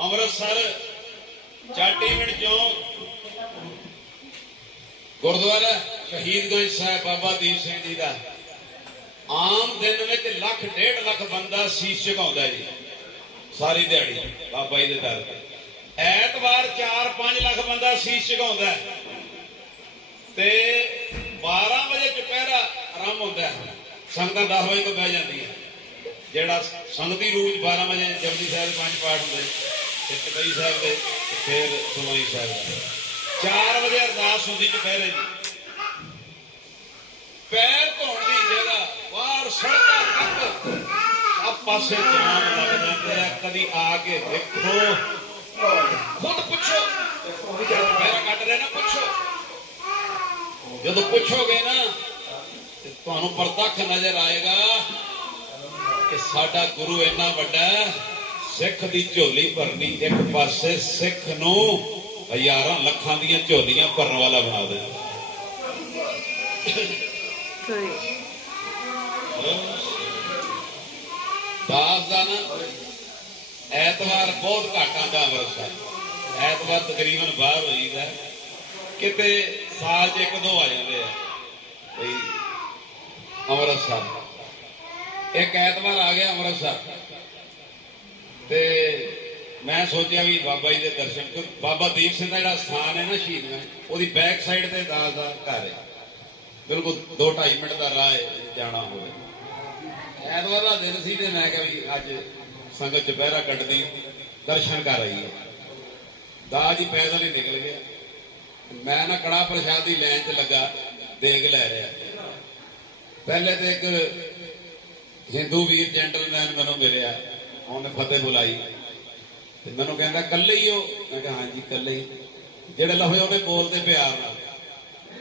ਅੰਮ੍ਰਿਤਸਰ ਚਾਟੀਵਿੰਡ ਚੌਂਕ, ਗੁਰਦੁਆਰਾ ਸ਼ਹੀਦਗੰਜ ਸਾਹਿਬ ਬਾਬਾ ਦੀਪ ਸਿੰਘ ਜੀ ਦਾ। ਆਮ ਦਿਨ ਵਿੱਚ ਲੱਖ, ਡੇਢ ਲੱਖ ਬੰਦਾ ਸੀਸ ਝੁਕਾਉਂਦਾ ਜੀ, ਸਾਰੀ ਦਿਹਾੜੀ, ਬਾਬਾ ਜੀ ਦੇ ਦਰ ਤੇ। ਐਤਵਾਰ 4-5 ਲੱਖ ਬੰਦਾ ਸੀਸ ਝੁਕਾਉਂਦਾ ਤੇ 12 ਵਜੇ ਦੁਪਹਿਰਾ ਆਰੰਭ ਹੁੰਦਾ ਹੈ। ਸੰਗਤਾਂ 10 ਵਜੇ ਤੋਂ ਬਹਿ ਜਾਂਦੀਆਂ। ਜਿਹੜਾ ਸੰਗਤੀ ਰੂਜ 12 ਵਜੇ ਜਪਜੀ ਸਾਹਿਬ ਪੰਜ ਪਾਠ ਹੁੰਦੇ ਤੇ ਚਪਈ ਸਾਹਿਬ ਦੇ ਫਿਰ ਸੁਣਾਈ ਸਾਹਿਬ ਦੇ। 4 ਵਜੇ ਅਰਦਾਸ ਹੁੰਦੀ ਚੁਪਹਿਰੇ ਦੀ ਪੈਰ ਧੋਣ ਦੀ ਜਗ੍ਹਾ ਬਾਹਰ ਸੜਕਾਂ ਤੱਕ ਸਭ ਪਾਸੇ ਜਾਮ ਲੱਗ ਜਾਂਦੇ ਆ ਕਦੀ ਆ ਕੇ ਦੇਖੋ। ਖੁਦ ਪੁੱਛੋ। ਮੇਰਾ ਕੱਢ ਰਹੇ ਨਾ ਪੁੱਛੋ। ਜਦੋਂ ਪੁੱਛੋਗੇ ਨਾ ਤੇ ਤੁਹਾਨੂੰ ਪ੍ਰਤੱਖ ਨਜ਼ਰ ਆਏਗਾ ਕਿ ਸਾਡਾ ਗੁਰੂ ਇੰਨਾ ਵੱਡਾ ਹੈ, ਸਿੱਖ ਦੀ ਝੋਲੀ ਭਰਨੀ ਇੱਕ ਪਾਸੇ ਸਿੱਖ ਨੂੰ ਹਜ਼ਾਰਾਂ ਲੱਖਾਂ ਦੀਆਂ ਝੋਲੀਆਂ ਭਰਨ ਵਾਲਾ ਬਣਾ ਦੇ। ਦਾਸ ਦਾ ਨਾ ਐਤਵਾਰ ਬਹੁਤ ਘੱਟ ਆਉਂਦਾ ਅੰਮ੍ਰਿਤਸਰ ਐਤਵਾਰ ਤਕਰੀਬਨ ਬਾਹਰ ਹੋਈਦਾ ਕਿਤੇ ਸਾਲ 'ਚ ਇੱਕ ਦੋ ਆ ਜਾਂਦੇ ਆ। ਬਈ ਅੰਮ੍ਰਿਤਸਰ। ਇੱਕ ਐਤਵਾਰ ਆ ਗਿਆ ਅੰਮ੍ਰਿਤਸਰ। ਤੇ ਮੈਂ ਸੋਚਿਆ ਵੀ ਬਾਬਾ ਜੀ ਦੇ ਦਰਸ਼ਨ ਕਰ। ਬਾਬਾ ਦੀਪ ਸਿੰਘ ਦਾ ਜਿਹੜਾ ਸਥਾਨ ਹੈ ਨਾ ਸ਼ਹੀਦ ਹੈ ਉਹਦੀ ਬੈਕ ਸਾਈਡ ਤੇ ਦਾਸ ਦਾ ਘਰ ਹੈ। ਬਿਲਕੁਲ 2.5 ਮਿੰਟ ਦਾ ਰਾਹ ਹੈ, ਜਾਣਾ ਹੋਵੇ। ਐਤਵਾਰ ਦਾ ਦਿਨ ਸੀ ਤੇ ਮੈਂ ਕਿਹਾ ਵੀ ਅੱਜ ਸੰਗਤ ਚੁਪਹਿਰਾ ਕੱਢਦੀ, ਦਰਸ਼ਨ ਕਰ ਰਹੀ ਹੈ ਦਾਸ ਜੀ ਪੈਦਲ ਹੀ ਨਿਕਲ ਗਿਆ ਮੈਂ ਨਾ ਕੜਾ ਪ੍ਰਸ਼ਾਦ ਦੀ ਲਾਈਨ 'ਚ ਲੱਗਾ, ਦੇਗ ਲੈ ਰਿਹਾ। ਪਹਿਲੇ ਤੇ ਇੱਕ ਹਿੰਦੂ ਵੀਰ ਜੈਂਟਲਮੈਨ ਮੈਨੂੰ ਮਿਲਿਆ। ਉਹਨੇ ਫਤਿਹ ਬੁਲਾਈ। ਤੇ ਮੈਨੂੰ ਕਹਿੰਦਾ ਕੱਲੇ ਹੀ ਹੋ? ਮੈਂ ਕਿਹਾ, ਹਾਂਜੀ ਕੱਲੇ ਹੀ। ਜਿਹੜੇ ਲਹੋਏ ਉਹਨੇ ਬੋਲਦੇ ਪਿਆਰ ਨਾਲ।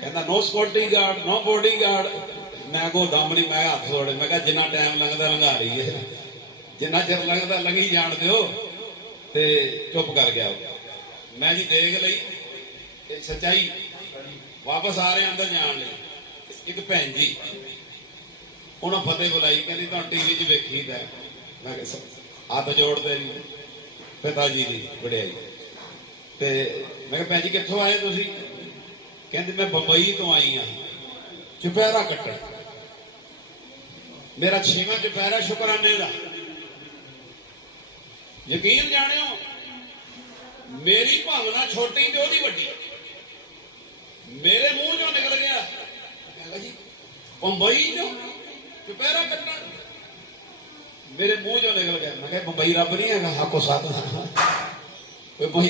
ਕਹਿੰਦਾ no security guard no bodyguard ਮੈਂ ਕੋ ਦਮ ਨਹੀਂ, ਮੈਂ ਹੱਥ ਜੋੜੇ ਮੈਂ ਕਿਹਾ, ਜਿੰਨਾ ਟਾਈਮ ਲੱਗਦਾ ਲੰਘਾ ਰਹੀ ਜਿੰਨਾ ਚਿਰ ਲੱਗਦਾ, ਲੰਘੀ ਜਾਣ ਦਿਓ। ਤੇ ਚੁੱਪ ਕਰ ਗਿਆ ਮੈਂ ਜੀ ਦੇਖ ਲਈ ਤੇ ਸੱਚਾਈ ਵਾਪਸ ਆ ਰਹੇ ਅੰਦਰ ਜਾਣ ਲਈ। ਇੱਕ ਭੈਣ ਜੀ, ਉਹਨਾਂ ਫਤਿਹ ਬੁਲਾਈ, ਕਹਿੰਦੀ ਤੁਹਾਨੂੰ ਟੀਵੀ 'ਚ ਵੇਖੀਦਾ ਮੈਂ ਕਿਹਾ ਹੱਥ ਜੋੜਦੇ ਨੇ ਪਿਤਾ ਜੀ ਦੀ ਵਡਿਆਈ। ਤੇ ਮੈਂ ਕਿਹਾ, ਭੈਣ ਜੀ, ਕਿੱਥੋਂ ਆਏ ਤੁਸੀਂ? ਕਹਿੰਦੇ, ਮੈਂ ਬੰਬਈ ਤੋਂ ਆਈ ਆ ਚੁਪਹਿਰਾ ਕੱਟਣ ਮੇਰਾ ਛੇਵਾਂ ਚੁਪਹਿਰਾ ਸ਼ੁਕਰਾਨੇ ਦਾ। ਯਕੀਨ ਜਾਣਿਓ, ਮੇਰੀ ਭਾਵਨਾ ਛੋਟੀ ਤੇ ਉਹਦੀ ਵੱਡੀ। ਮੇਰੇ ਮੂੰਹ ਚੋਂ ਨਿਕਲ ਗਿਆ। ਮੈਂ ਜੀ, ਬੰਬਈ ਚੋਂ ਚੁਪਹਿਰਾ ਕੱਟਣ ਮੇਰੇ ਮੂੰਹ ਚੋਂ ਨਿਕਲ ਗਿਆ। ਮੈਂ ਕਿਹਾ ਬੰਬਈ ਰੱਬ ਨਹੀਂ ਹੈਗਾ ਹਾਕੋ ਸਾਧ ਕੋਈ